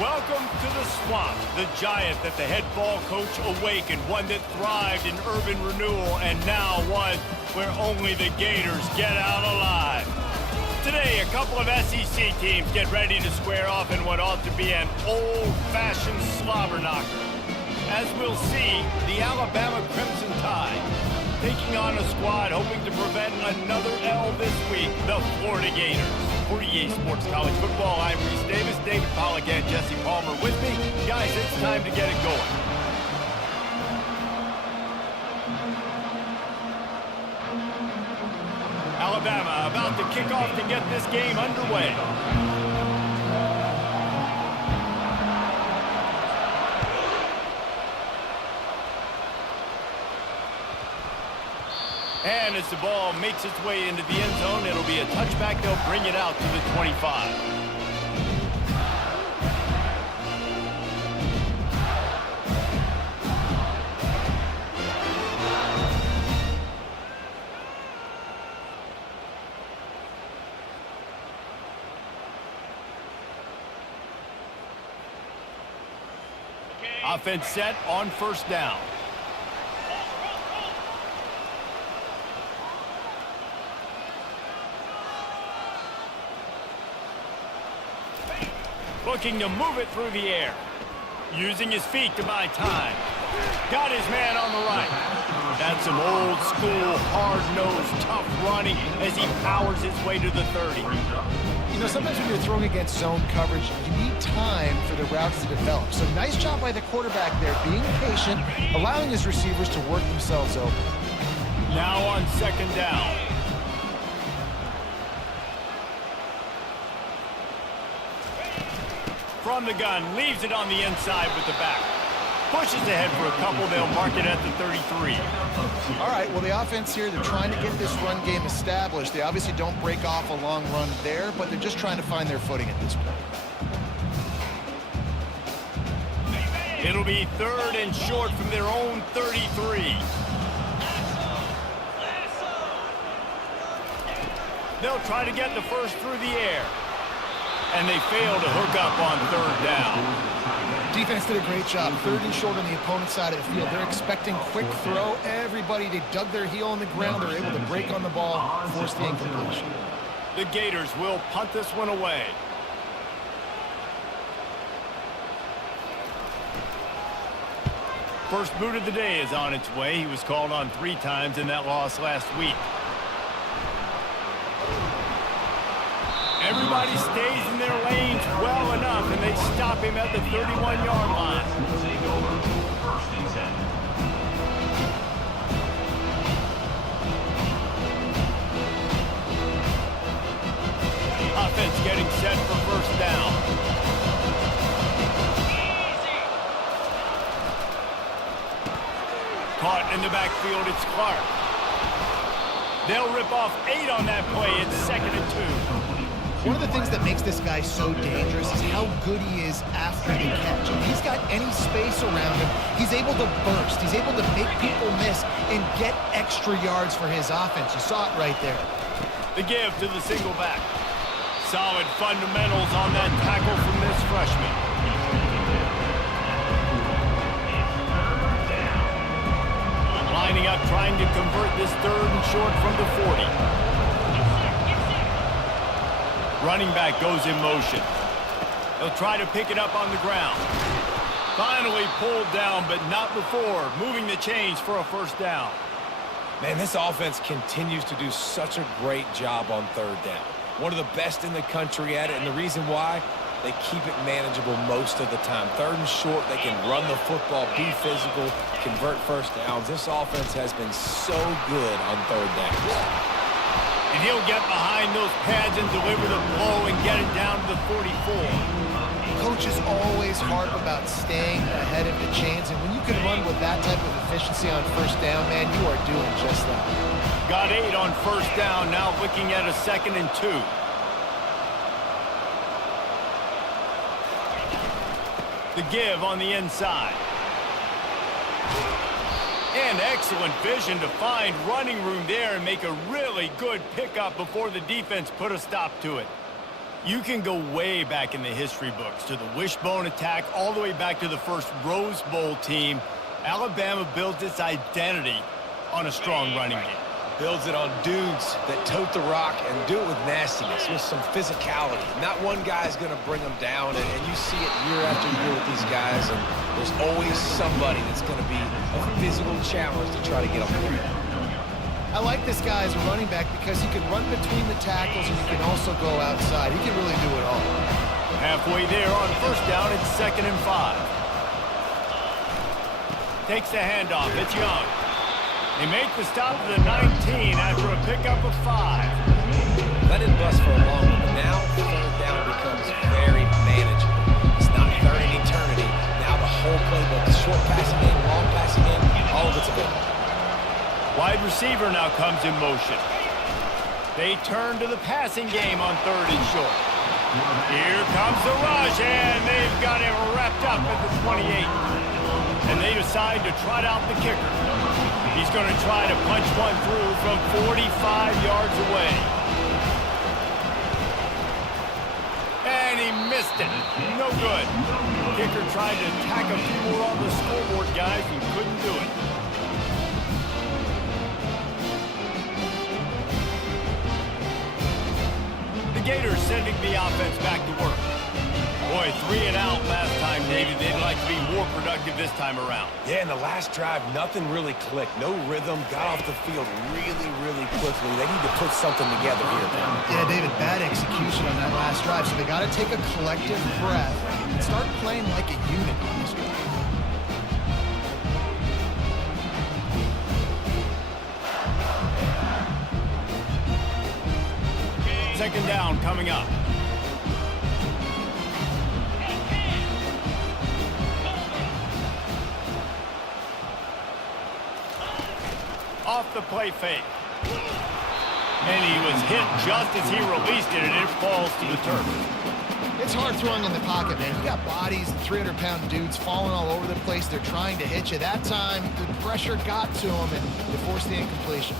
Welcome to the swamp, the giant that the head ball coach awakened, one that thrived in urban renewal, and now one where only the Gators get out alive. Today, a couple of SEC teams get ready to square off in what ought to be an old-fashioned slobber knocker. As we'll see, the Alabama Crimson Tide taking on a squad hoping to prevent another L this week, the Florida Gators. For EA Sports College Football, I'm Reese Davis, David Pollack, and Jesse Palmer with me. Guys, it's time to get it going. Alabama about to kick off to get this game underway. And as the ball makes its way into the end zone, it'll be a touchback. They'll bring it out to the 25. Offense set on first down. Looking to move it through the air. Using his feet to buy time. Got his man on the right. That's some old school, hard-nosed, tough running as he powers his way to the 30. You know, sometimes when you're throwing against zone coverage, you need time for the routes to develop. So nice job by the quarterback there, being patient, allowing his receivers to work themselves open. Now on second down. From the gun, leaves it on the inside with the back. Pushes ahead for a couple, they'll mark it at the 33. All right, well, the offense here, they're trying to get this run game established. They obviously don't break off a long run there, but they're just trying to find their footing at this point. It'll be third and short from their own 33. They'll try to get the first through the air. And they fail to hook up on third down. Defense did a great job. Third and short on the opponent's side of the field. They're expecting quick throw. Everybody, they dug their heel on the ground. They're able to break on the ball, force the incompletion. The Gators will punt this one away. First boot of the day is on its way. He was called on 3 times in that loss last week. Everybody stays in their lanes well enough, and they stop him at the 31-yard line. Offense getting set for first down. Caught in the backfield, it's Clark. They'll rip off 8 on that play. It's 2nd and 2. One of the things that makes this guy so dangerous is how good he is after the catch. If he's got any space around him, he's able to burst. He's able to make people miss and get extra yards for his offense. You saw it right there. The give to the single back. Solid fundamentals on that tackle from this freshman. Lining up, trying to convert this third and short from the 40. Running back goes in motion. He'll try to pick it up on the ground. Finally pulled down, but not before. Moving the chains for a first down. Man, this offense continues to do such a great job on third down. One of the best in the country at it, and the reason why, they keep it manageable most of the time. Third and short, they can run the football, be physical, convert first downs. This offense has been so good on third downs. And he'll get behind those pads and deliver the blow and get it down to the 44. Coach is always hard about staying ahead of the chains, and when you can run with that type of efficiency on first down, man, you are doing just that. Got 8 on first down, now looking at a 2nd and 2. The give on the inside. And excellent vision to find running room there and make a really good pickup before the defense put a stop to it. You can go way back in the history books to the wishbone attack, all the way back to the first Rose Bowl team. Alabama built its identity on a strong running game. Builds it on dudes that tote the rock and do it with nastiness, with some physicality. Not one guy's going to bring them down, and you see it year after year with these guys, and there's always somebody that's going to be a physical challenge to try to get them there. I like this guy as a running back because he can run between the tackles and he can also go outside. He can really do it all. Halfway there on first down, it's 2nd and 5. Takes the handoff. It's Young. They make the stop to the 19 after a pickup of 5. Let it bust for a long one, but now third down becomes very manageable. It's not third and eternity. Now the whole playbook, short passing game, long passing game, all of it's available. Wide receiver now comes in motion. They turn to the passing game on 3rd and short. Here comes the rush, and they've got him wrapped up at the 28. And they decide to trot out the kicker. He's going to try to punch one through from 45 yards away. And he missed it. No good. Kicker tried to tack a few more on the scoreboard, guys, and couldn't do it. The Gators sending the offense back to work. Boy, 3 and out last time, David. They'd like to be more productive this time around. Yeah, in the last drive, nothing really clicked. No rhythm, got off the field really, really quickly. They need to put something together here, man. Yeah, David, bad execution on that last drive, so they got to take a collective breath and start playing like a unit on this one. 2nd down coming up. Off the play fake. And he was hit just as he released it, and it falls to the turf. It's hard throwing in the pocket, man. You got bodies and 300-pound dudes falling all over the place. They're trying to hit you. That time, the pressure got to him, and they forced the incompletion.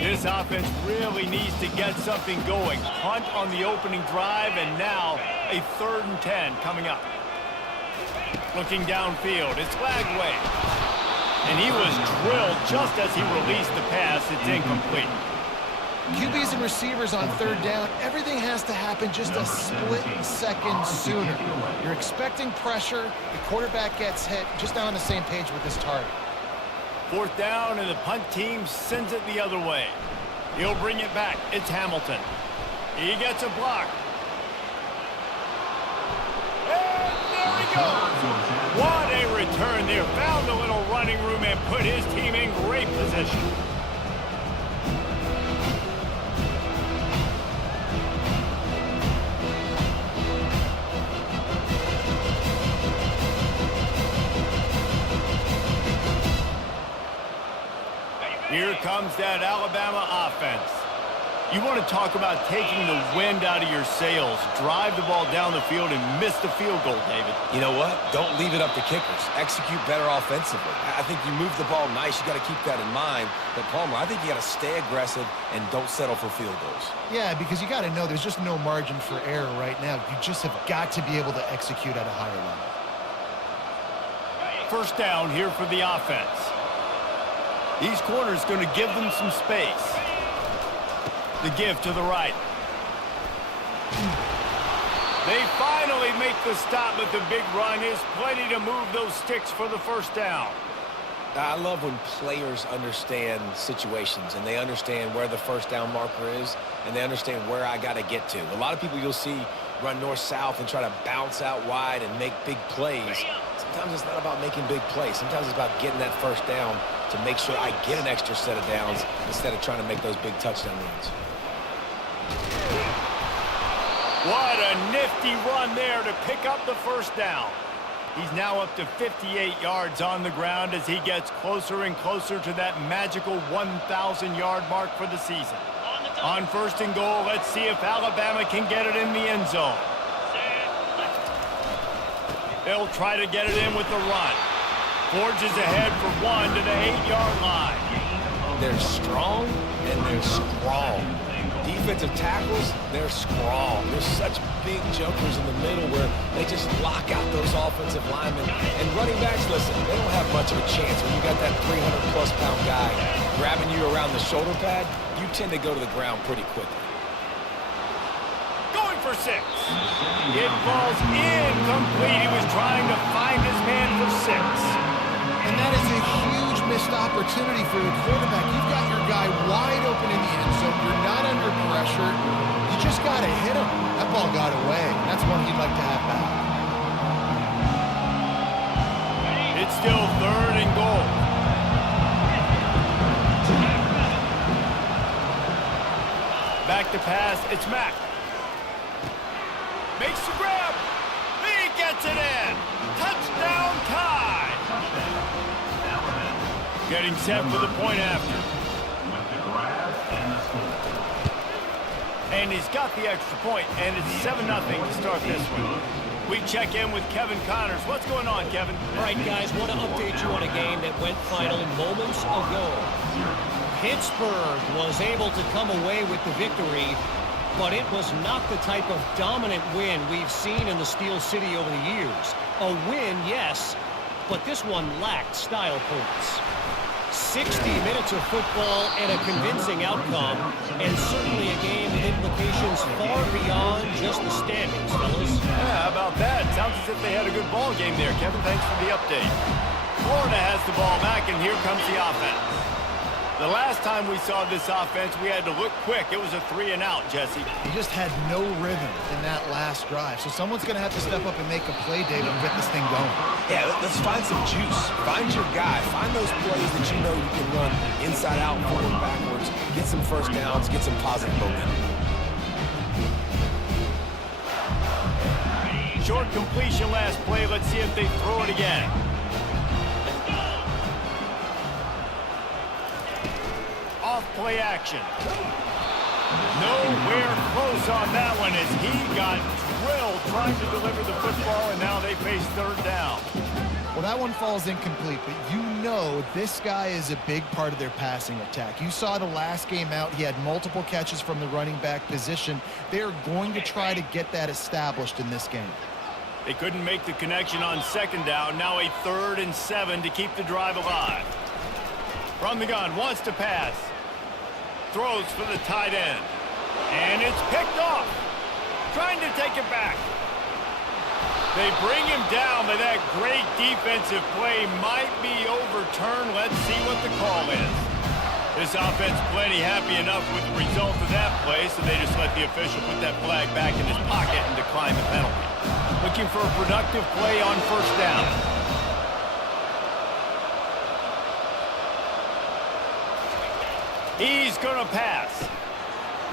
This offense really needs to get something going. Punt on the opening drive, and now a 3rd and 10 coming up. Looking downfield, it's Lagway. And he was drilled just as he released the pass. It's incomplete. QBs and receivers on 3rd down, everything has to happen just a split second sooner. You're expecting pressure, the quarterback gets hit, just not on the same page with this target. 4th down, and the punt team sends it the other way. He'll bring it back. It's Hamilton. He gets a block. And there he goes. What a return there. Found a little running room and put his team in great position. Here comes that Alabama offense. You want to talk about taking the wind out of your sails. Drive the ball down the field and miss the field goal, David. You know what? Don't leave it up to kickers. Execute better offensively. I think you move the ball nice. You got to keep that in mind. But, Palmer, I think you got to stay aggressive and don't settle for field goals. Yeah, because you got to know there's just no margin for error right now. You just have got to be able to execute at a higher level. 1st down here for the offense. These corners going to give them some space. The give to the right. They finally make the stop, but the big run is plenty to move those sticks for the 1st down. I love when players understand situations and they understand where the 1st down marker is and they understand where I got to get to. A lot of people you'll see run north-south and try to bounce out wide and make big plays. Sometimes it's not about making big plays. Sometimes it's about getting that 1st down to make sure I get an extra set of downs instead of trying to make those big touchdown runs. What a nifty run there to pick up the 1st down. He's now up to 58 yards on the ground as he gets closer and closer to that magical 1,000-yard mark for the season. On 1st and goal, let's see if Alabama can get it in the end zone. They'll try to get it in with the run. Forges ahead for 1 to the 8-yard line. they're strong and they're strong. Defensive tackles, they're strong. There's such big jumpers in the middle where they just lock out those offensive linemen. And running backs, listen, they don't have much of a chance. When you got that 300-plus pound guy grabbing you around the shoulder pad, you tend to go to the ground pretty quickly. Going for 6. It falls incomplete. He was trying to find his man for 6. And that is a huge missed opportunity for your quarterback. You've got your guy wide open in the end zone. You're not under pressure. You just got to hit him. That ball got away. That's one he'd like to have back. It's still 3rd and goal. Back to pass. It's Mack. Makes the grab. He gets it in. Touchdown tie. Getting set for the point after. And he's got the extra point, and it's 7-0 to start this one. We check in with Kevin Connors. What's going on, Kevin? All right, guys, want to update you on a game that went final moments ago. Pittsburgh was able to come away with the victory, but it was not the type of dominant win we've seen in the Steel City over the years. A win, yes, but this one lacked style points. 60 minutes of football and a convincing outcome, and certainly a game with implications far beyond just the standings, fellas. Yeah, how about that? Sounds as if they had a good ball game there, Kevin. Thanks for the update. Florida has the ball back, and here comes the offense. The last time we saw this offense, we had to look quick. It was a 3-and-out, Jesse. He just had no rhythm in that last drive. So someone's going to have to step up and make a play, David, and get this thing going. Yeah, let's find some juice. Find your guy. Find those plays that you know you can run inside out, forward, backwards. Get some first downs. Get some positive momentum. Short completion last play. Let's see if they throw it again. Off play action. Nowhere close on that one as he got drilled trying to deliver the football, and now they face 3rd down. Well, that one falls incomplete, but you know this guy is a big part of their passing attack. You saw the last game out. He had multiple catches from the running back position. They're going to try to get that established in this game. They couldn't make the connection on 2nd down. Now a 3rd and 7 to keep the drive alive. From the gun, wants to pass. Throws for the tight end. And it's picked off. Trying to take it back. They bring him down, but that great defensive play might be overturned. Let's see what the call is. This offense plenty happy enough with the result of that play, so they just let the official put that flag back in his pocket and decline the penalty. Looking for a productive play on 1st down. He's going to pass.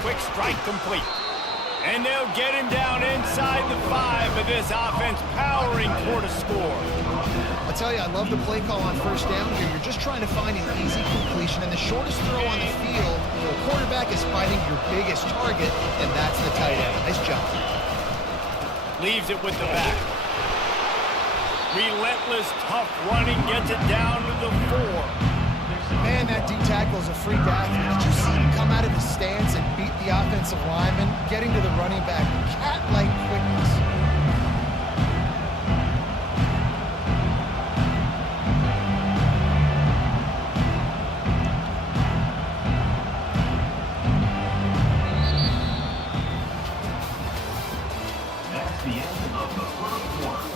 Quick strike complete. And they'll get him down inside the 5, but this offense powering toward a score. I tell you, I love the play call on 1st down here. You're just trying to find an easy completion, and the shortest throw on the field, the quarterback is finding your biggest target, and that's the tight end. Nice job. Leaves it with the back. Relentless, tough running, gets it down to the 4. Man, that D-tackle is a freak athlete. Did you see him come out of his stance and beat the offensive lineman, getting to the running back? Cat-like quickness. That's the end of the 1st quarter.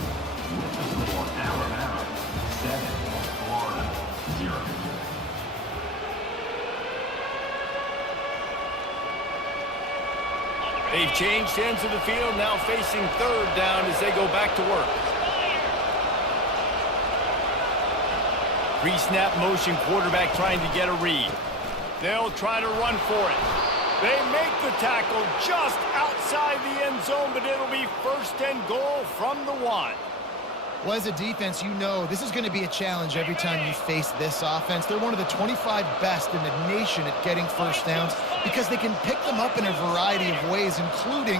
With the score, Alabama 7, Florida 0. They've changed ends of the field, now facing 3rd down as they go back to work. Pre-snap motion, quarterback trying to get a read. They'll try to run for it. They make the tackle just outside the end zone, but it'll be 1st and goal from the 1. Well, as a defense, you know this is going to be a challenge every time you face this offense. They're one of the 25 best in the nation at getting 1st downs because they can pick them up in a variety of ways, including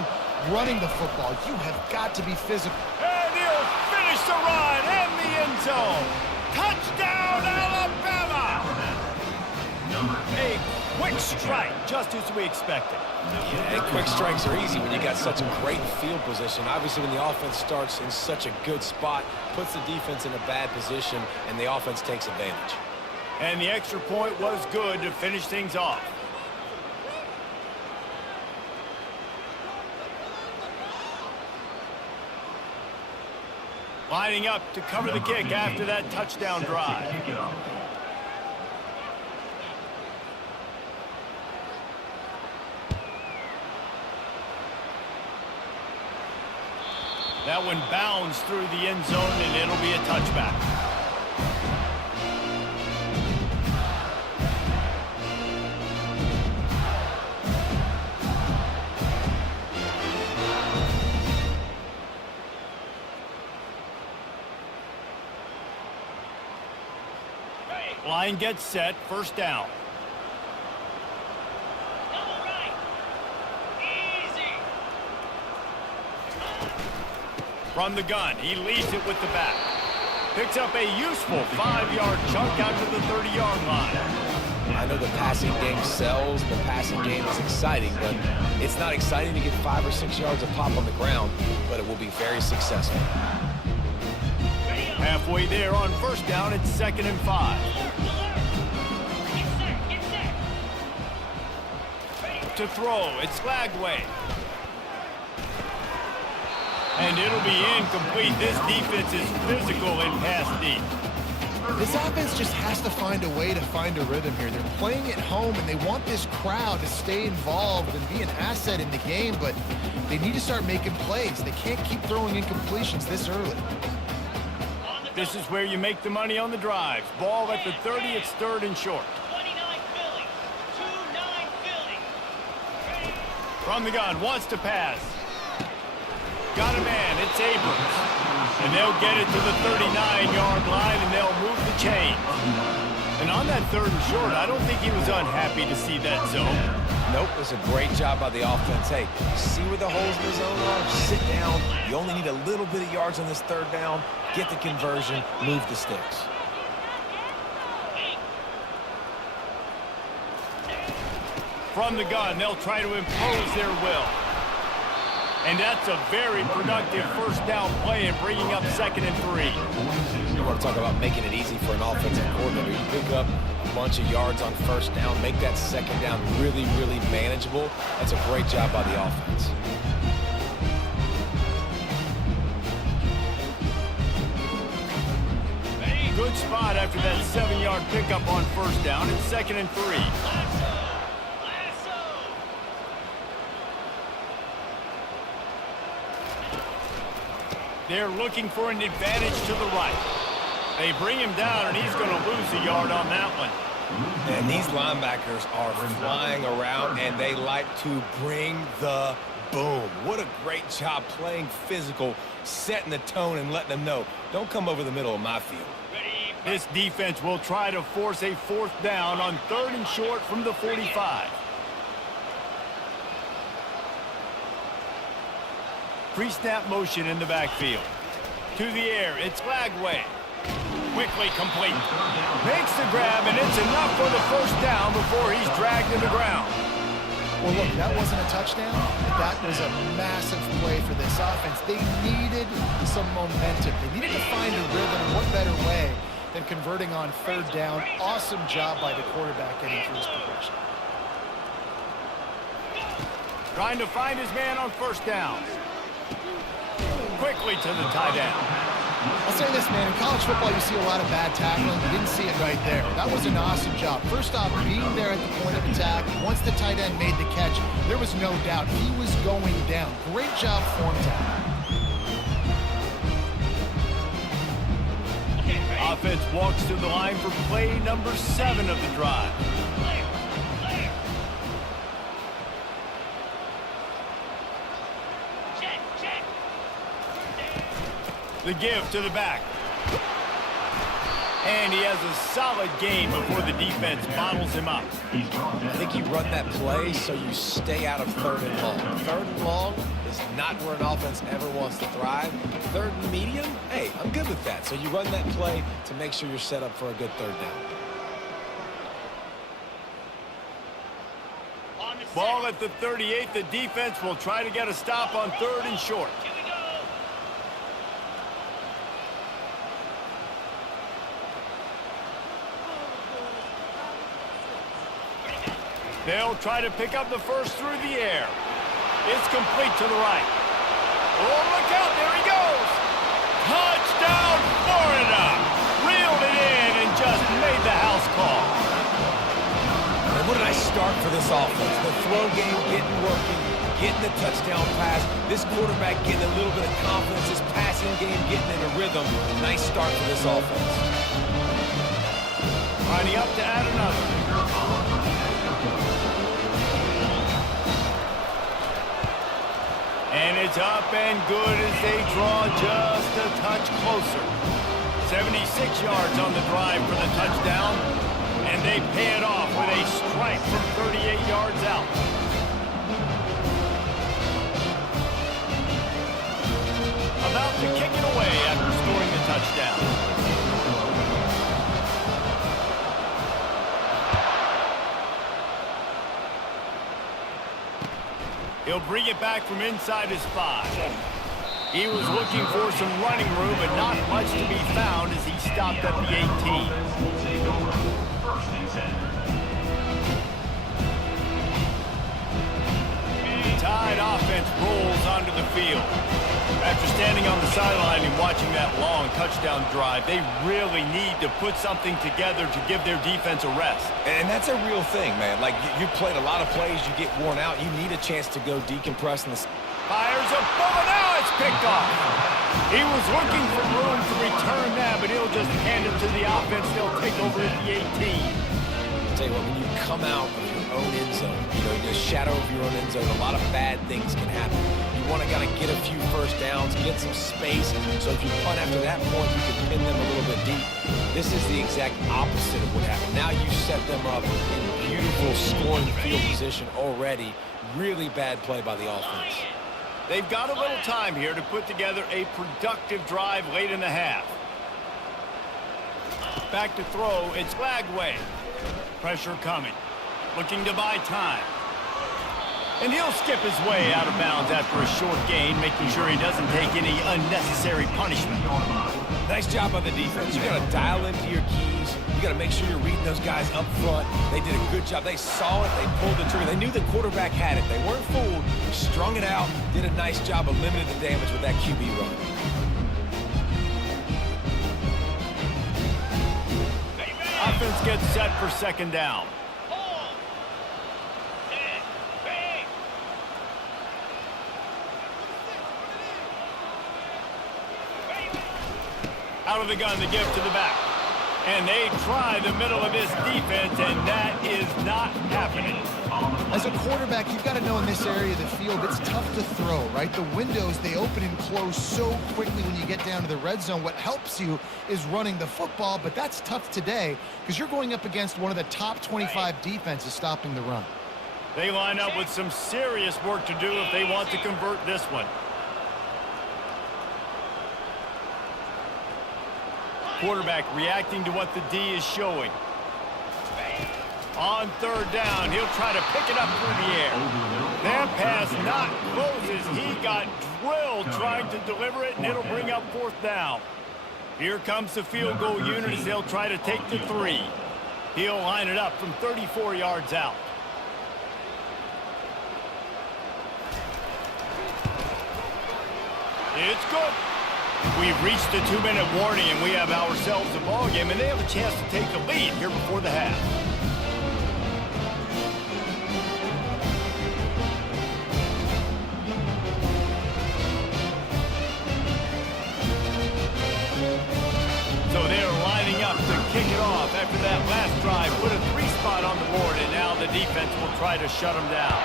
running the football. You have got to be physical. And he'll finish the run in the end zone. Touchdown, Alabama! Number A quick strike, just as we expected. Yeah, and quick strikes are easy when you got such a great field position. Obviously, when the offense starts in such a good spot, puts the defense in a bad position, and the offense takes advantage. And the extra point was good to finish things off. Lining up to cover the kick after that touchdown drive. That one bounds through the end zone, and it'll be a touchback. Line gets set, first down. Double right. Easy. From the gun, he leads it with the back. Picks up a useful 5-yard chunk out to the 30-yard line. I know the passing game sells, the passing game is exciting, but it's not exciting to get 5 or 6 yards of pop on the ground, but it will be very successful. Halfway there on first down, it's 2nd and 5. To throw, it's Lagway. And it'll be incomplete. This defense is physical in pass deep. This offense just has to find a way to find a rhythm here. They're playing at home, and they want this crowd to stay involved and be an asset in the game, but they need to start making plays. They can't keep throwing incompletions this early. This is where you make the money on the drives. Ball at the 30, it's 3rd and short. 29 Philly. 2-9 Philly. From the gun, wants to pass. Got a man, it's Abrams. And they'll get it to the 39-yard line, and they'll move the chain. And on that 3rd and short, I don't think he was unhappy to see that zone. Nope, it was a great job by the offense. Hey, see where the holes in the zone are? Sit down. You only need a little bit of yards on this 3rd down. Get the conversion, move the sticks. From the gun, they'll try to impose their will. And that's a very productive first down play and bringing up 2nd and 3. You want to talk about making it easy for an offensive coordinator. You pick up a bunch of yards on first down, make that 2nd down really, really manageable. That's a great job by the offense. Good spot after that 7-yard pickup on first down. It's 2nd and 3. They're looking for an advantage to the right. They bring him down, and he's going to lose a yard on that one. And these linebackers are flying around, and they like to bring the boom. What a great job playing physical, setting the tone, and letting them know, don't come over the middle of my field. This defense will try to force a 4th down on 3rd and short from the 45. Pre-snap motion in the backfield. To the air, it's Lagway. Quickly complete. Makes the grab, and it's enough for the first down before he's dragged to the ground. Well, look, that wasn't a touchdown, but that was a massive play for this offense. They needed some momentum. They needed to find a rhythm, and what better way than converting on 3rd down. Awesome job by the quarterback getting through his progression. Trying to find his man on first down. Quickly to the tight end. I'll say this, man, in college football you see a lot of bad tackling. You didn't see it right there. That was an awesome job. First off, being there at the point of attack. Once the tight end made the catch, there was no doubt he was going down. Great job form tackle. Offense walks to the line for play number 7 of the drive. The give to the back. And he has a solid gain before the defense bottles him up. I think you run that play so you stay out of 3rd and long. 3rd and long is not where an offense ever wants to thrive. 3rd and medium, hey, I'm good with that. So you run that play to make sure you're set up for a good 3rd down. ball at the 38. The defense will try to get a stop on 3rd and short. They'll try to pick up the first through the air. It's complete to the right. Oh, look out, there he goes! Touchdown, Florida! Reeled it in and just made the house call. And what a nice start for this offense. The throw game working, getting the touchdown pass. This quarterback getting a little bit of confidence. This passing game getting in a rhythm. Nice start for this offense. Lining up to add another. And it's up and good as they draw just a touch closer. 76 yards on the drive for the touchdown. And they pay it off with a strike from 38 yards out. About to kick it away after scoring the touchdown. He'll bring it back from inside his 5. He was looking for some running room, but not much to be found as he stopped at the 18. Tide offense rolls onto the field. After standing on the sideline and watching that long touchdown drive, they really need to put something together to give their defense a rest. And that's a real thing, man. Like, you played a lot of plays, you get worn out, you need a chance to go decompress in the... Fires a bullet, now it's picked off. He was looking for room to return that, but he'll just hand it to the offense. They'll take over at the 18. I'll tell you what, when you come out of your own end zone, in the shadow of your own end zone, a lot of bad things can happen. You want to get a few first downs, get some space, so if you punt after that point, you can pin them a little bit deep. This is the exact opposite of what happened. Now you set them up in beautiful scoring field position already. Really bad play by the offense. They've got a little time here to put together a productive drive late in the half. Back to throw, it's Lagway. Pressure coming. Looking to buy time. And he'll skip his way out of bounds after a short gain, making sure he doesn't take any unnecessary punishment. Nice job by the defense. You got to dial into your keys. You got to make sure you're reading those guys up front. They did a good job. They saw it. They pulled the trigger. They knew the quarterback had it. They weren't fooled. Strung it out. Did a nice job of limiting the damage with that QB run. Offense gets set for 2nd down. Out of the gun, the give to the back. And they try the middle of this defense, and that is not happening. As a quarterback, you've got to know in this area of the field, it's tough to throw, right? The windows, they open and close so quickly when you get down to the red zone. What helps you is running the football, but that's tough today because you're going up against one of the top 25 defenses stopping the run. They line up with some serious work to do if they want to convert this one. Quarterback reacting to what the D is showing. On 3rd down, he'll try to pick it up through the air. That pass not closes. He got drilled trying to deliver it, and it'll bring up 4th down. Here comes the field goal unit as they'll try to take the 3. He'll line it up from 34 yards out. It's good. We've reached the 2-minute warning, and we have ourselves a ball game, and they have a chance to take the lead here before the half. So they're lining up to kick it off after that last drive. Put a 3 spot on the board, and now the defense will try to shut them down.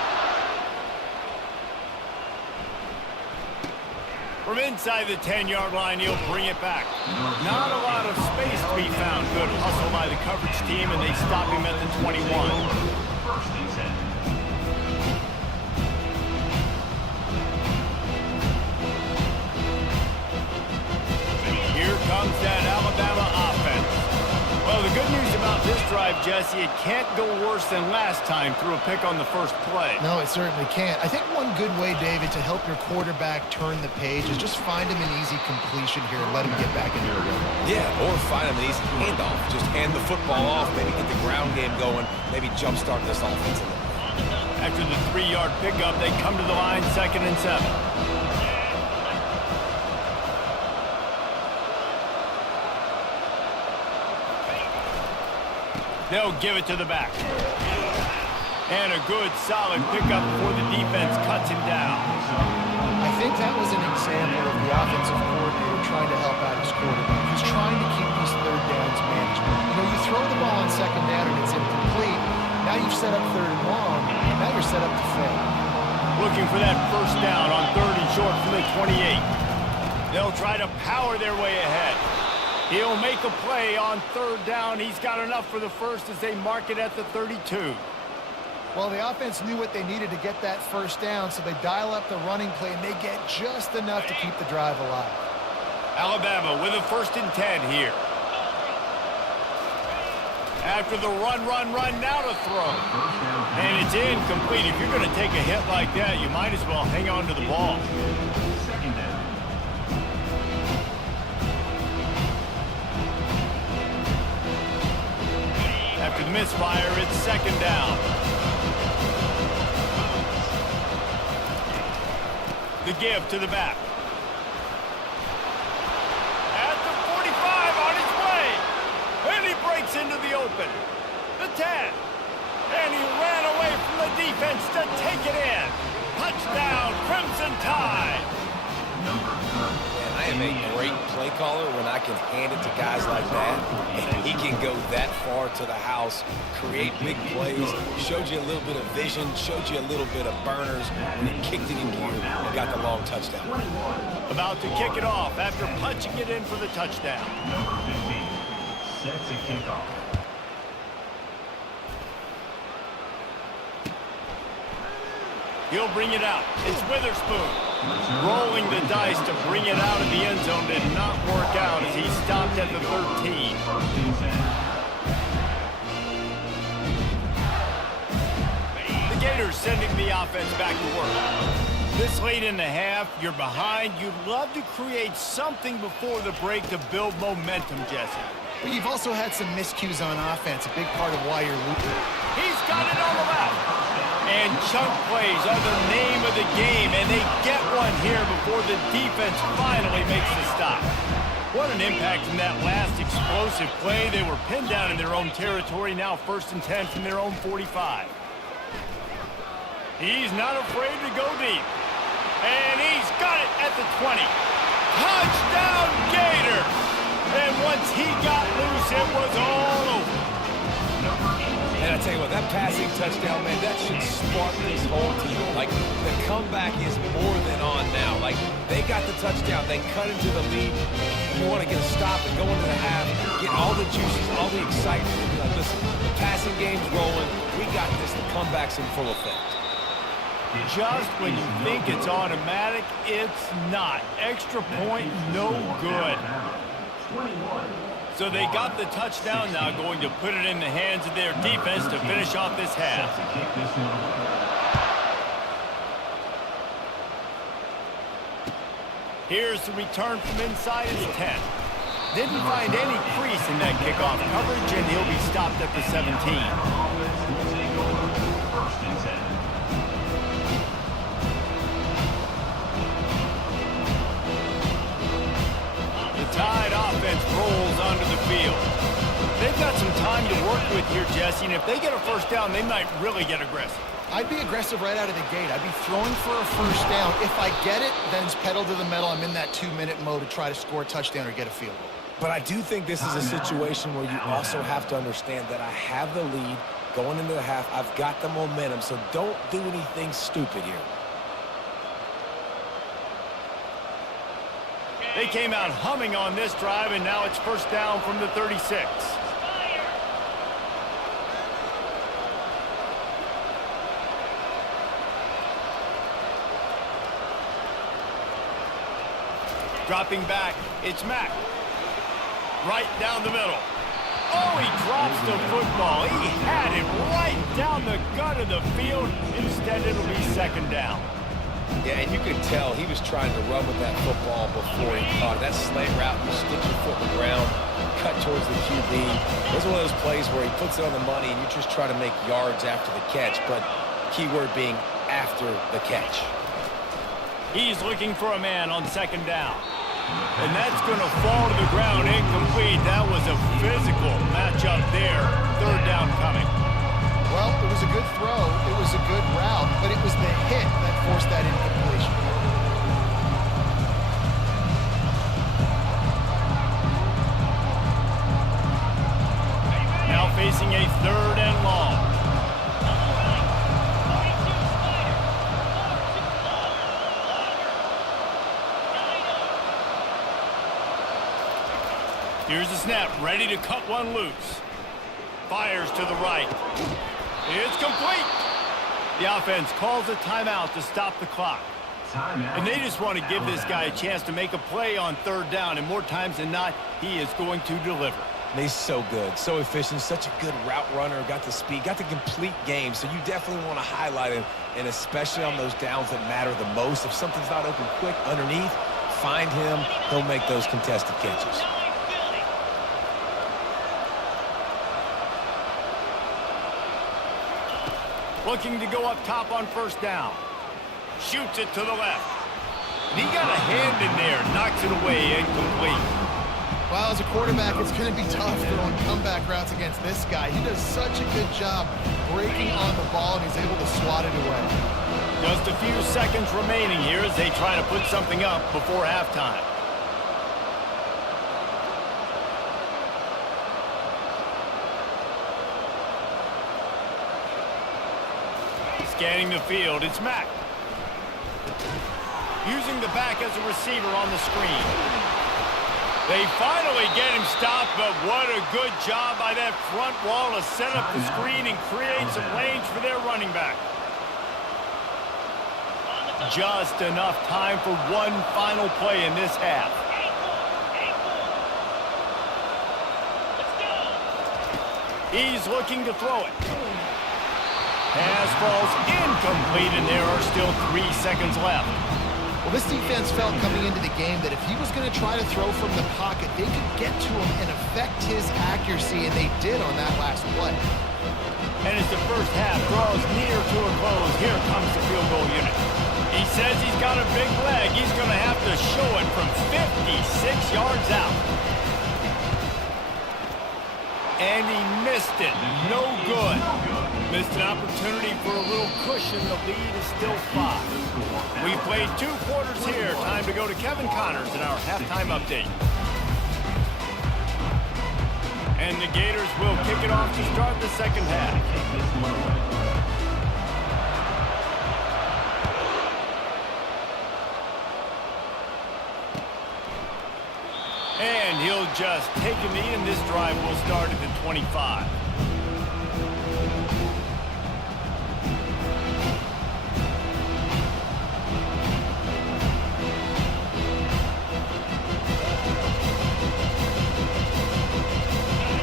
From inside the 10-yard line, he'll bring it back. Not a lot of space to be found. Good hustle by the coverage team, and they stop him at the 21. Here comes that Alabama offense. Well, the good news about This drive, Jesse, it can't go worse than last time through a pick on the first play. No, it certainly can't. I think one good way, David, to help your quarterback turn the page is just find him an easy completion here and let him get back into a rhythm. Yeah, or find him an easy handoff. Just hand the football off, maybe get the ground game going, maybe jumpstart this offense a little bit. After the 3-yard pickup, they come to the line 2nd and 7. They'll give it to the back. And a good, solid pickup before the defense cuts him down. I think that was an example of the offensive coordinator trying to help out his quarterback. He's trying to keep these third downs manageable. You know, you throw the ball on 2nd down and it's incomplete. Now you've set up 3rd and long. Now you're set up to fail. Looking for that first down on 3rd and short from the 28. They'll try to power their way ahead. He'll make a play on 3rd down. He's got enough for the first as they mark it at the 32. Well, the offense knew what they needed to get that first down, so they dial up the running play, and they get just enough to keep the drive alive. Alabama with a 1st and 10 here. After the run, now to throw. And it's incomplete. If you're going to take a hit like that, you might as well hang on to the ball. After the misfire, it's 2nd down. The give to the back. At the 45 on his way. And he breaks into the open. The 10. And he ran away from the defense to take it in. Touchdown, Crimson Tide. Man, I am a great play caller when I can hand it to guys like that. And he can go that far to the house, create big plays, showed you a little bit of vision, showed you a little bit of burners when he kicked it in gear and got the long touchdown. About to kick it off after punching it in for the touchdown. Number 15 sets a kickoff. He'll bring it out. It's Witherspoon. Rolling the dice to bring it out of the end zone did not work out as he stopped at the 13. The Gators sending the offense back to work. This late in the half, you're behind. You'd love to create something before the break to build momentum, Jesse. But you've also had some miscues on offense, a big part of why you're losing. He's got it on the left. And chunk plays are the name of the game, and they get one here before the defense finally makes the stop. What an impact from that last explosive play. They were pinned down in their own territory, now 1st and 10 from their own 45. He's not afraid to go deep. And he's got it at the 20. Touchdown, Gators! And once he got loose, it was all over. And I tell you what, that passing touchdown, man, that should spark this whole team. Like, the comeback is more than on now. Like, they got the touchdown. They cut into the lead. You want to get a stop and go into the half, get all the juices, all the excitement. And be like, listen, the passing game's rolling. We got this. The comeback's in full effect. Just when you think it's automatic, it's not. Extra point, no good. So they got the touchdown, now going to put it in the hands of their defense to finish off this half. Here's the return from inside his 10. Didn't find any crease in that kickoff coverage, and he'll be stopped at the 17. Tide offense rolls onto the field. They've got some time to work with here, Jesse, and if they get a first down, they might really get aggressive. I'd be aggressive right out of the gate. I'd be throwing for a first down. If I get it, then it's pedal to the metal. I'm in that 2-minute mode to try to score a touchdown or get a field goal. But I do think this is a situation where you also have to understand that I have the lead going into the half. I've got the momentum, so don't do anything stupid here. They came out humming on this drive, and now it's first down from the 36. Dropping back, it's Mack. Right down the middle. Oh, he drops the football. He had it right down the gut of the field. Instead, it'll be second down. Yeah, and you could tell he was trying to run with that football before he caught it. That slant route, you stick your foot in the ground, cut towards the QB. This is one of those plays where he puts it on the money and you just try to make yards after the catch, but keyword being after the catch. He's looking for a man on second down. And that's going to fall to the ground incomplete. That was a physical matchup there. Third down coming. Well, it was a good throw, it was a good route, but it was the hit that forced that incompletion. Now facing a third and long. Here's the snap, ready to cut one loose. Fires to the right. It's complete. The offense calls a timeout to stop the clock. And they just want to give this guy a chance to make a play on third down, and more times than not, he is going to deliver. He's so good, so efficient, such a good route runner, got the speed, got the complete game, so you definitely want to highlight him, and especially on those downs that matter the most. If something's not open quick underneath, find him, he'll make those contested catches. Looking to go up top on first down. Shoots it to the left. And he got a hand in there, knocks it away, incomplete. Well, as a quarterback, it's going to be tough throwing comeback routes against this guy. He does such a good job breaking on the ball, and he's able to swat it away. Just a few seconds remaining here as they try to put something up before halftime. Scanning the field, it's Mack. Using the back as a receiver on the screen. They finally get him stopped, but what a good job by that front wall to set up the screen and create some lanes for their running back. Just enough time for one final play in this half. He's looking to throw it. Pass falls incomplete, and there are still 3 seconds left. Well, this defense felt coming into the game that if he was going to try to throw from the pocket, they could get to him and affect his accuracy, and they did on that last play. And as the first half draws near to a close, here comes the field goal unit. He says he's got a big leg. He's going to have to show it from 56 yards out. And he missed it. No good. Missed an opportunity for a little cushion. The lead is still 5. We played 2 quarters here. Time to go to Kevin Connors in our halftime update. And the Gators will kick it off to start the second half. And he'll just take a knee, and this drive will start at the 25.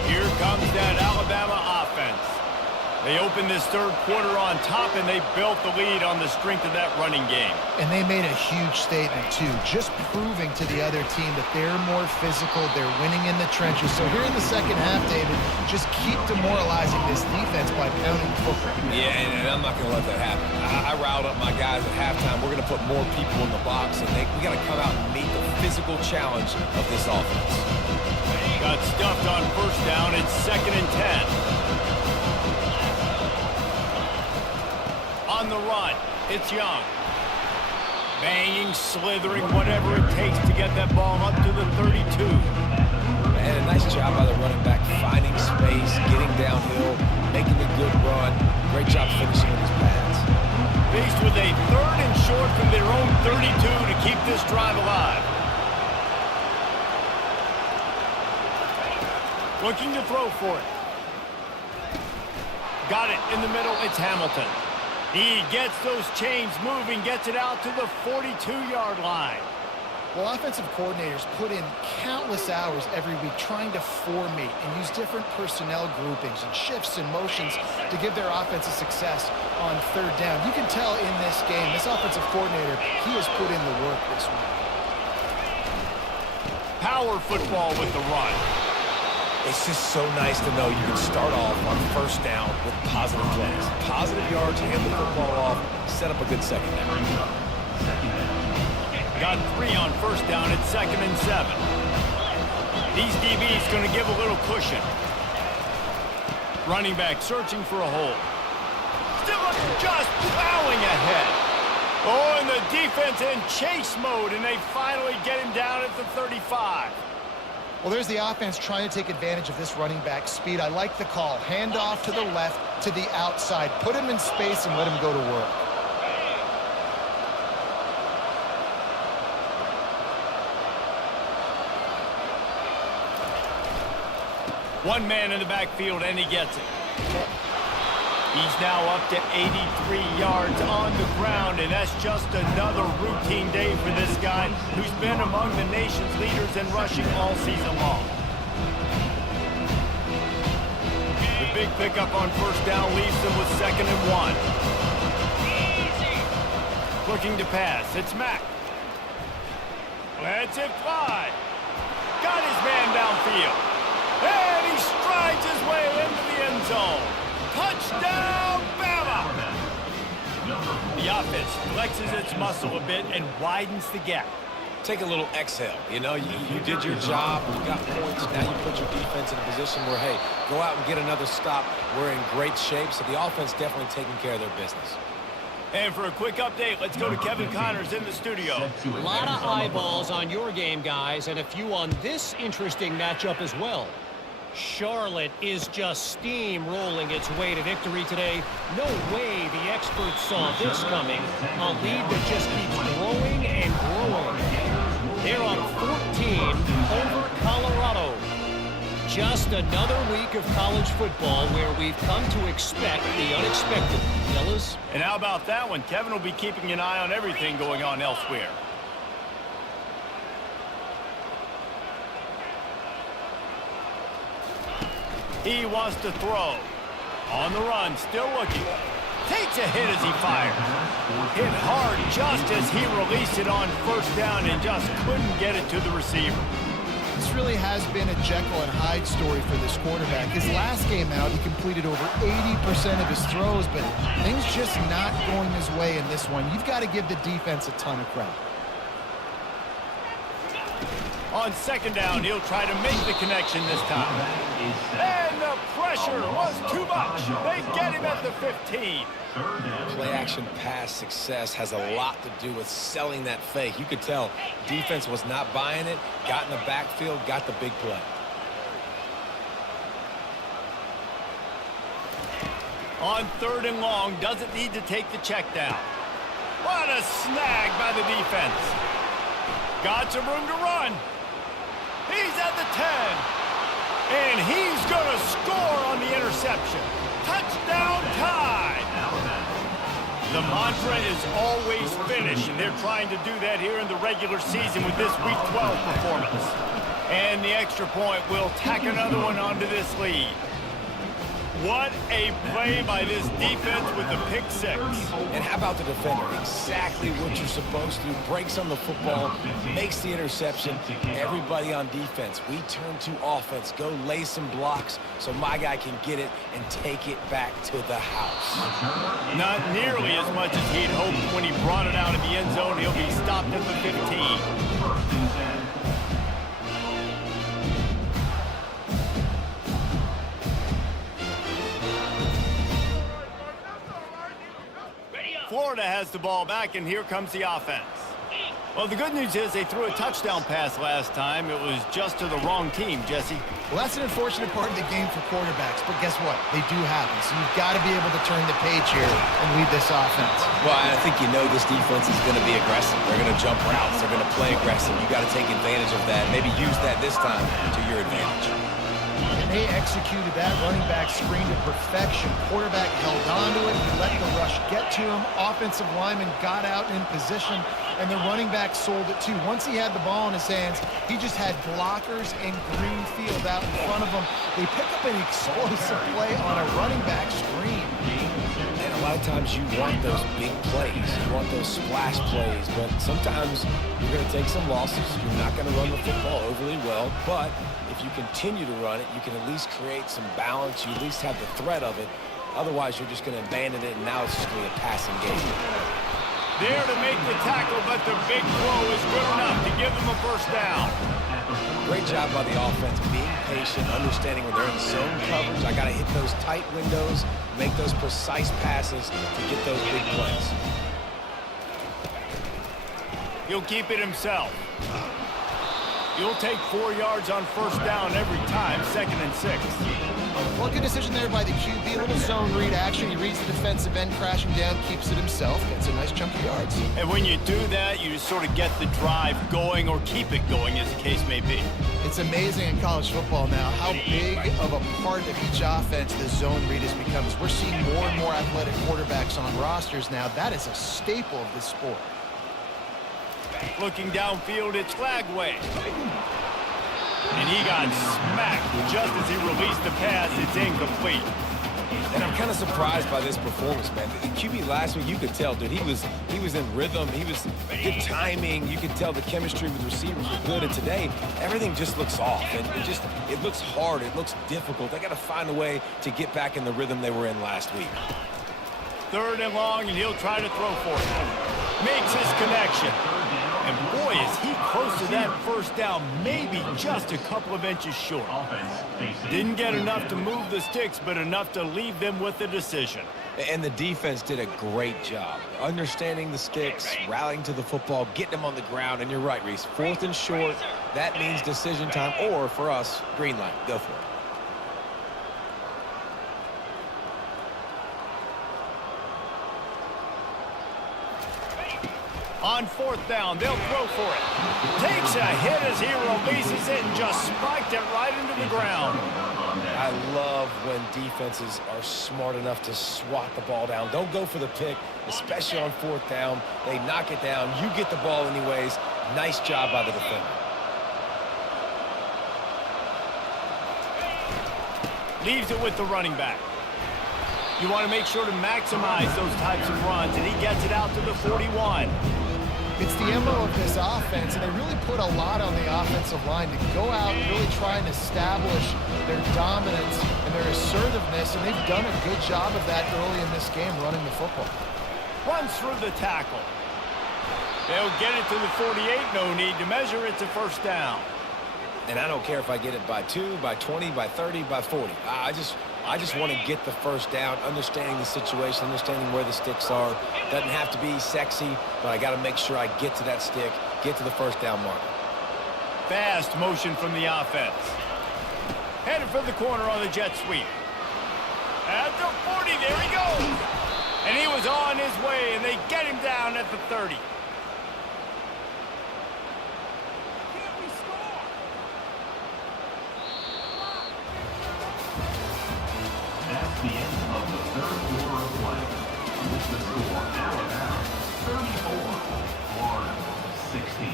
Here comes that Alabama offense. They opened this third quarter on top, and they built the lead on the strength of that running game. And they made a huge statement, too, just proving to the other team that they're more physical, they're winning in the trenches. So here in the second half, David, just keep demoralizing this defense by pounding the football. Yeah, and I'm not going to let that happen. I riled up my guys at halftime. We're going to put more people in the box, and we got to come out and meet the physical challenge of this offense. Got stuffed on first down. It's 2nd and 10. On the run, it's Young. Banging, slithering, whatever it takes to get that ball up to the 32. And a nice job by the running back, finding space, getting downhill, making a good run. Great job finishing with his pads. Faced with a 3rd and short from their own 32 to keep this drive alive. Looking to throw for it. Got it in the middle, it's Hamilton. He gets those chains moving, gets it out to the 42-yard line. Well, offensive coordinators put in countless hours every week trying to formate and use different personnel groupings and shifts and motions to give their offense a success on third down. You can tell in this game, this offensive coordinator, he has put in the work this week. Power football with the run. It's just so nice to know you can start off on first down with positive plays. Positive yards, hand the football off, set up a good second down. Got 3 on first down at 2nd and 7. These DBs going to give a little cushion. Running back searching for a hole. Still just plowing ahead. Oh, and the defense in chase mode, and they finally get him down at the 35. Well, there's the offense trying to take advantage of this running back speed. I like the call. Hand off to the left, to the outside. Put him in space and let him go to work. One man in the backfield, and he gets it. He's now up to 83 yards on the ground, and that's just another routine day for this guy who's been among the nation's leaders in rushing all season long. The big pickup on first down leaves them with 2nd and 1. Looking to pass, it's Mack. Lets it fly. Got his man downfield. And he strides his way into the end zone. Touchdown, Bama! The offense flexes its muscle a bit and widens the gap. Take a little exhale. You know, you did your job. You got points. Now you put your defense in a position where, hey, go out and get another stop. We're in great shape, so the offense definitely taking care of their business. And for a quick update, let's go to Kevin Connors in the studio. A lot of eyeballs on your game, guys, and a few on this interesting matchup as well. Charlotte is just steamrolling its way to victory today. No way the experts saw this coming. A lead that just keeps growing and growing. They're up 14 over Colorado. Just another week of college football where we've come to expect the unexpected, fellas. And how about that one? Kevin will be keeping an eye on everything going on elsewhere. He wants to throw. On the run, still looking. Takes a hit as he fires. Hit hard just as he released it on first down and just couldn't get it to the receiver. This really has been a Jekyll and Hyde story for this quarterback. His last game out, he completed over 80% of his throws, but things just not going his way in this one. You've got to give the defense a ton of credit. On second down, he'll try to make the connection this time. And the pressure was too much. They get him at the 15. Play action pass success has a lot to do with selling that fake. You could tell defense was not buying it, got in the backfield, got the big play. On third and long, doesn't need to take the check down. What a snag by the defense. Got some room to run. He's at the 10. And he's going to score on the interception. Touchdown tie. The mantra is always finish, and they're trying to do that here in the regular season with this Week 12 performance. And the extra point will tack another one onto this lead. What a play by this defense with the pick six. And how about the defender? Exactly what you're supposed to do. Breaks on the football, makes the interception. Everybody on defense, we turn to offense. Go lay some blocks so my guy can get it and take it back to the house. Not nearly as much as he'd hoped when he brought it out of the end zone. He'll be stopped at the 15. Florida has the ball back, and here comes the offense. Well, the good news is they threw a touchdown pass last time. It was just to the wrong team, Jesse. Well, that's an unfortunate part of the game for quarterbacks, but guess what? They do happen, so you've got to be able to turn the page here and lead this offense. Well, I think you know this defense is going to be aggressive. They're going to jump routes. They're going to play aggressive. You got to take advantage of that. Maybe use that this time to your advantage. They executed that running back screen to perfection. Quarterback held on to it. He let the rush get to him. Offensive lineman got out in position, and the running back sold it too. Once he had the ball in his hands, he just had blockers and green field out in front of him. They pick up an explosive play on a running back screen. And a lot of times you want those big plays. You want those splash plays, but sometimes you're going to take some losses. You're not going to run the football overly well, but if you continue to run it, you can at least create some balance. You at least have the threat of it. Otherwise, you're just going to abandon it, and now it's just going to be a passing game. There to make the tackle, but the big throw is good enough to give them a first down. Great job by the offense, being patient, understanding when they're in zone coverage. I got to hit those tight windows, make those precise passes to get those big plays. He'll keep it himself. He'll take 4 yards on first down every time, 2nd and 6. Well, good decision there by the QB. A little zone read action. He reads the defensive end crashing down, keeps it himself, gets a nice chunk of yards. And when you do that, you just sort of get the drive going or keep it going, as the case may be. It's amazing in college football now how big of a part of each offense the zone read has become. As we're seeing more and more athletic quarterbacks on rosters now, that is a staple of this sport. Looking downfield, it's Flagway. And he got smacked just as he released the pass. It's incomplete. And I'm kind of surprised by this performance, man. The QB last week, you could tell, dude, he was in rhythm. He was good timing. You could tell the chemistry with receivers was good. And today, everything just looks off. And it looks hard. It looks difficult. They got to find a way to get back in the rhythm they were in last week. 3rd and long, and he'll try to throw for it. Makes his connection. And boy, is he close to that first down, maybe just a couple of inches short. Didn't get enough to move the sticks, but enough to leave them with the decision. And the defense did a great job. Understanding the sticks, rallying to the football, getting them on the ground. And you're right, Reese. 4th and short, that means decision time. Or, for us, green light. Go for it. On 4th down, they'll throw for it. Takes a hit as he releases it and just spiked it right into the ground. I love when defenses are smart enough to swat the ball down. Don't go for the pick, especially on 4th down. They knock it down. You get the ball anyways. Nice job by the defender. Leaves it with the running back. You want to make sure to maximize those types of runs, and he gets it out to the 41. It's the MO of this offense, and they really put a lot on the offensive line to go out and really try and establish their dominance and their assertiveness, and they've done a good job of that early in this game, running the football. Runs through the tackle. They'll get it to the 48, no need to measure. It's a first down. And I don't care if I get it by 2, by 20, by 30, by 40. I just want to get the first down, understanding the situation, understanding where the sticks are. Doesn't have to be sexy, but I got to make sure I get to that stick, get to the first down marker. Fast motion from the offense. Headed for the corner on the jet sweep. At the 40, there he goes. And he was on his way, and they get him down at the 30. That's the end of the 3rd quarter of play. With the score, Alabama 34, Florida 16.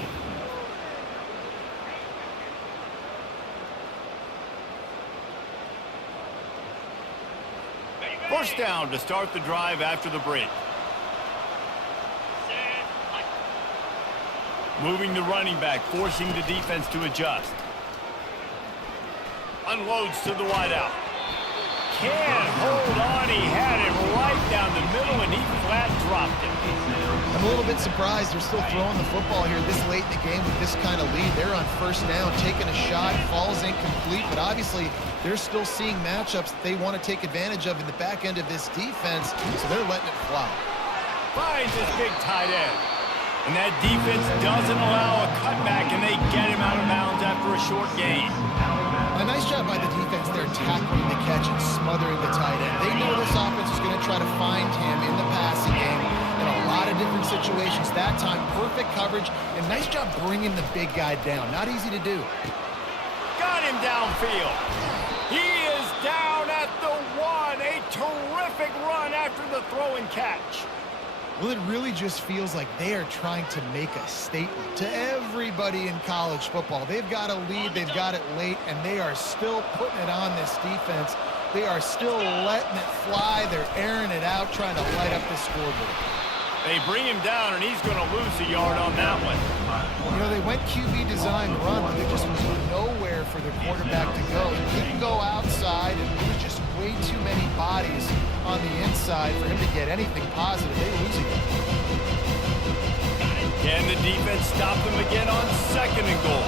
First down to start the drive after the break. Moving the running back, forcing the defense to adjust. Unloads to the wideout. Can't hold on. He had it right down the middle, and he flat dropped it. I'm a little bit surprised they're still throwing the football here this late in the game with this kind of lead. They're on first down, taking a shot, falls incomplete, but obviously they're still seeing matchups that they want to take advantage of in the back end of this defense, so they're letting it fly. Finds his big tight end. And that defense doesn't allow a cutback, and they get him out of bounds after a short gain. A nice job by the defense there, tackling the catch and smothering the tight end. They know this offense is going to try to find him in the passing game in a lot of different situations. That time, perfect coverage, and nice job bringing the big guy down. Not easy to do. Got him downfield. He the throw and catch. Well, it really just feels like they are trying to make a statement to everybody in college football. They've got a lead, they've got it late, and they are still putting it on this defense. They are still letting it fly. They're airing it out, trying to light up the scoreboard. They bring him down, and he's going to lose a yard on that one. You know, they went QB design run, but there just was nowhere for the quarterback to go. He couldn't go outside, and there was just way too many bodies on the inside for him to get anything positive. They lose again. Can the defense stop them again on 2nd and goal?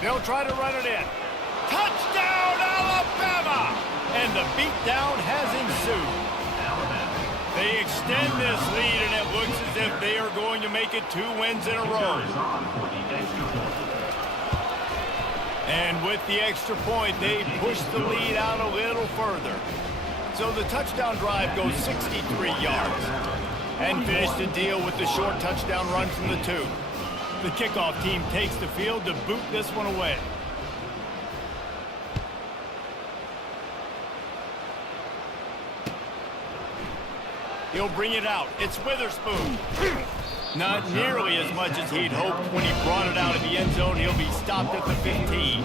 They'll try to run it in. Touchdown, Alabama! And the beatdown has ensued. They extend this lead, and it looks as if they are going to make it 2 wins in a row. And with the extra point, they push the lead out a little further. So the touchdown drive goes 63 yards. And finish the deal with the short touchdown run from the 2. The kickoff team takes the field to boot this one away. He'll bring it out. It's Witherspoon. Not nearly as much as he'd hoped when he brought it out of the end zone. He'll be stopped at the 15.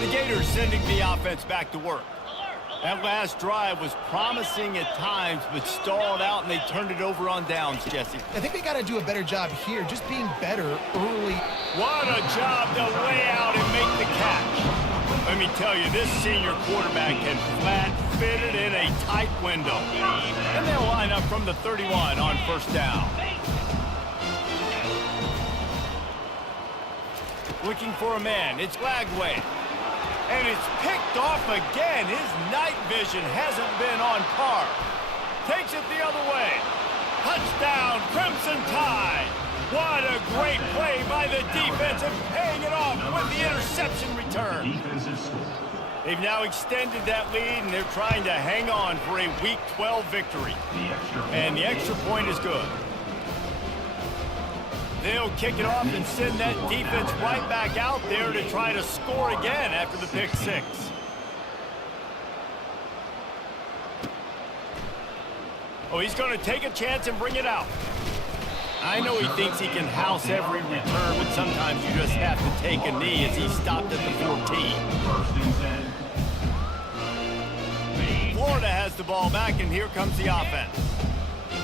The Gators sending the offense back to work. That last drive was promising at times, but stalled out, and they turned it over on downs, Jesse. I think they got to do a better job here, just being better early. What a job to lay out and make the catch. Let me tell you, this senior quarterback can flat fit it in a tight window. And they'll line up from the 31 on 1st down. Looking for a man. It's Lagway. And it's picked off again. His night vision hasn't been on par. Takes it the other way. Touchdown, Crimson Tide. What a great play by the defense and paying it off with the interception return. They've now extended that lead, and they're trying to hang on for a Week 12 victory. And the extra point is good. They'll kick it off and send that defense right back out there to try to score again after the pick 6. Oh, he's going to take a chance and bring it out. I know he thinks he can house every return, but sometimes you just have to take a knee as he stopped at the 14. Florida has the ball back, and here comes the offense.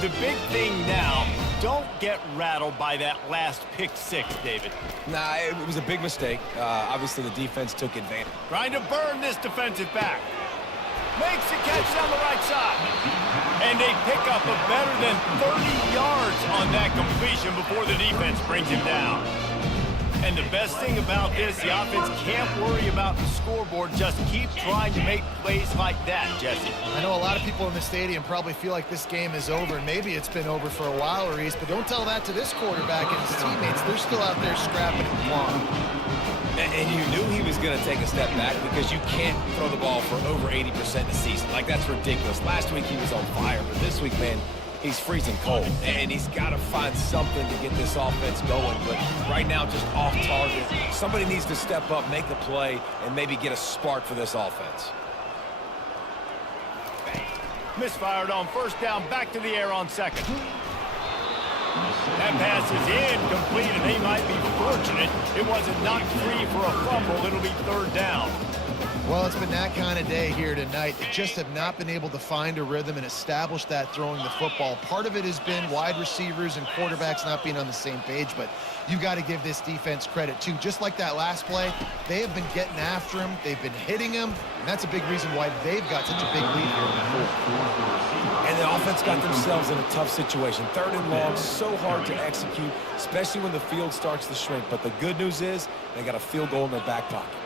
The big thing now, don't get rattled by that last pick 6, David. Nah, it was a big mistake. Obviously, the defense took advantage. Trying to burn this defensive back. Makes the catch down the right side. And they pick up a better than 30 yards on that completion before the defense brings him down. And the best thing about this, the offense can't worry about the scoreboard. Just keep trying to make plays like that, Jesse. I know a lot of people in the stadium probably feel like this game is over, and maybe it's been over for a while, Reese, but don't tell that to this quarterback and his teammates. They're still out there scrapping and clawing. And you knew he was going to take a step back because you can't throw the ball for over 80% a season. Like, that's ridiculous. Last week he was on fire, but this week, man, he's freezing cold. And he's got to find something to get this offense going. But right now, just off target. Somebody needs to step up, make a play, and maybe get a spark for this offense. Misfired on 1st down, back to the air on 2nd. That pass is incomplete, and they might be fortunate it wasn't knocked free for a fumble. It'll be 3rd down. Well, it's been that kind of day here tonight. They just have not been able to find a rhythm and establish that throwing the football. Part of it has been wide receivers and quarterbacks not being on the same page, but you've got to give this defense credit, too. Just like that last play, they have been getting after him. They've been hitting him, and that's a big reason why they've got such a big lead here in the 4th. And the offense got themselves in a tough situation. 3rd and long, so hard to execute, especially when the field starts to shrink. But the good news is they got a field goal in their back pocket.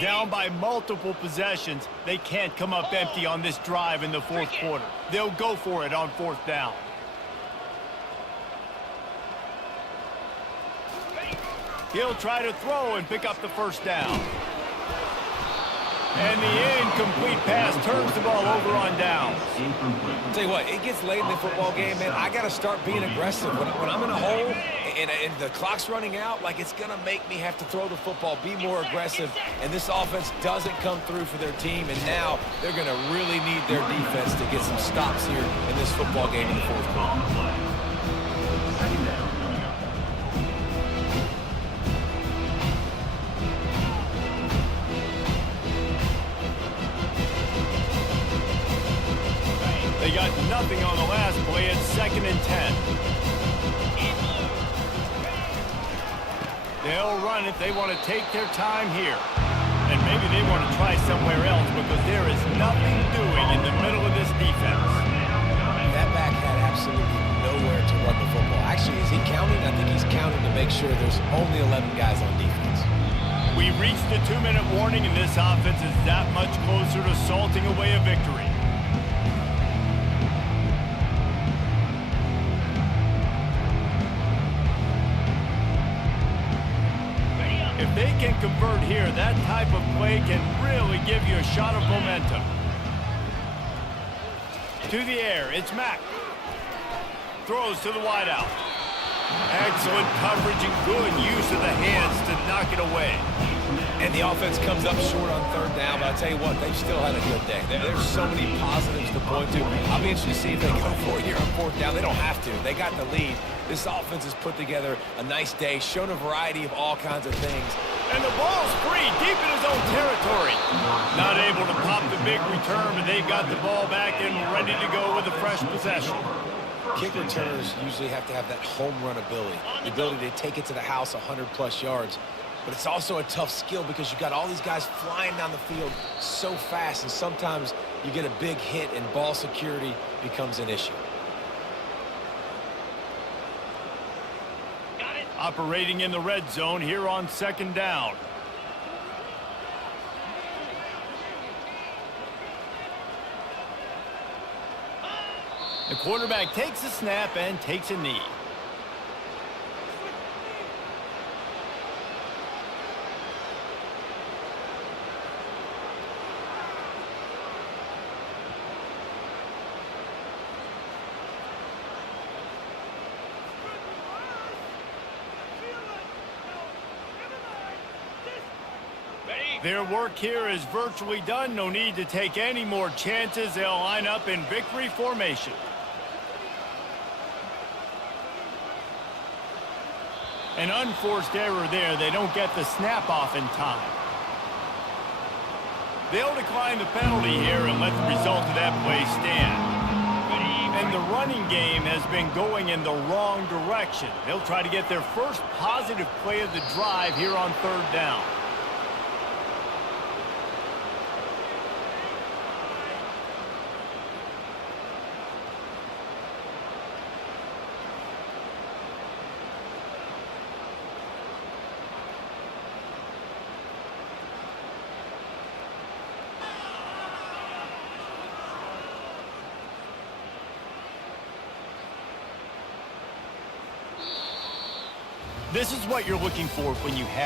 Down by multiple possessions, they can't come up empty on this drive in the 4th quarter. They'll go for it on 4th down. He'll try to throw and pick up the 1st down. And the incomplete pass turns the ball over on downs. Tell you what, it gets late in the football game, man. I got to start being aggressive. When I'm in a hole and the clock's running out, like, it's going to make me have to throw the football, be more aggressive. And this offense doesn't come through for their team, and now they're going to really need their defense to get some stops here in this football game in the fourth quarter. They got nothing on the last play. It's 2nd and 10. They'll run it. They want to take their time here. And maybe they want to try somewhere else because there is nothing doing in the middle of this defense. That back had absolutely nowhere to run the football. Actually, is he counting? I think he's counting to make sure there's only 11 guys on defense. We reached the 2-minute warning, and this offense is that much closer to salting away a victory. If they can convert here, that type of play can really give you a shot of momentum. To the air, it's Mack. Throws to the wideout. Excellent coverage and good use of the hands to knock it away. And the offense comes up short on 3rd down, but I'll tell you what, they've still had a good day. There's so many positives to point to. I'll be interested to see if they go for it here on 4th down. They don't have to. They got the lead. This offense has put together a nice day, shown a variety of all kinds of things. And the ball's free, deep in his own territory. Not able to pop the big return, but they've got the ball back and ready to go with a fresh possession. Kick returners usually have to have that home run ability, the ability to take it to the house 100-plus yards. But it's also a tough skill because you've got all these guys flying down the field so fast, and sometimes you get a big hit and ball security becomes an issue. Operating in the red zone here on 2nd down. The quarterback takes a snap and takes a knee. Their work here is virtually done. No need to take any more chances. They'll line up in victory formation. An unforced error there. They don't get the snap off in time. They'll decline the penalty here and let the result of that play stand. And the running game has been going in the wrong direction. They'll try to get their first positive play of the drive here on 3rd down. This is what you're looking for when you have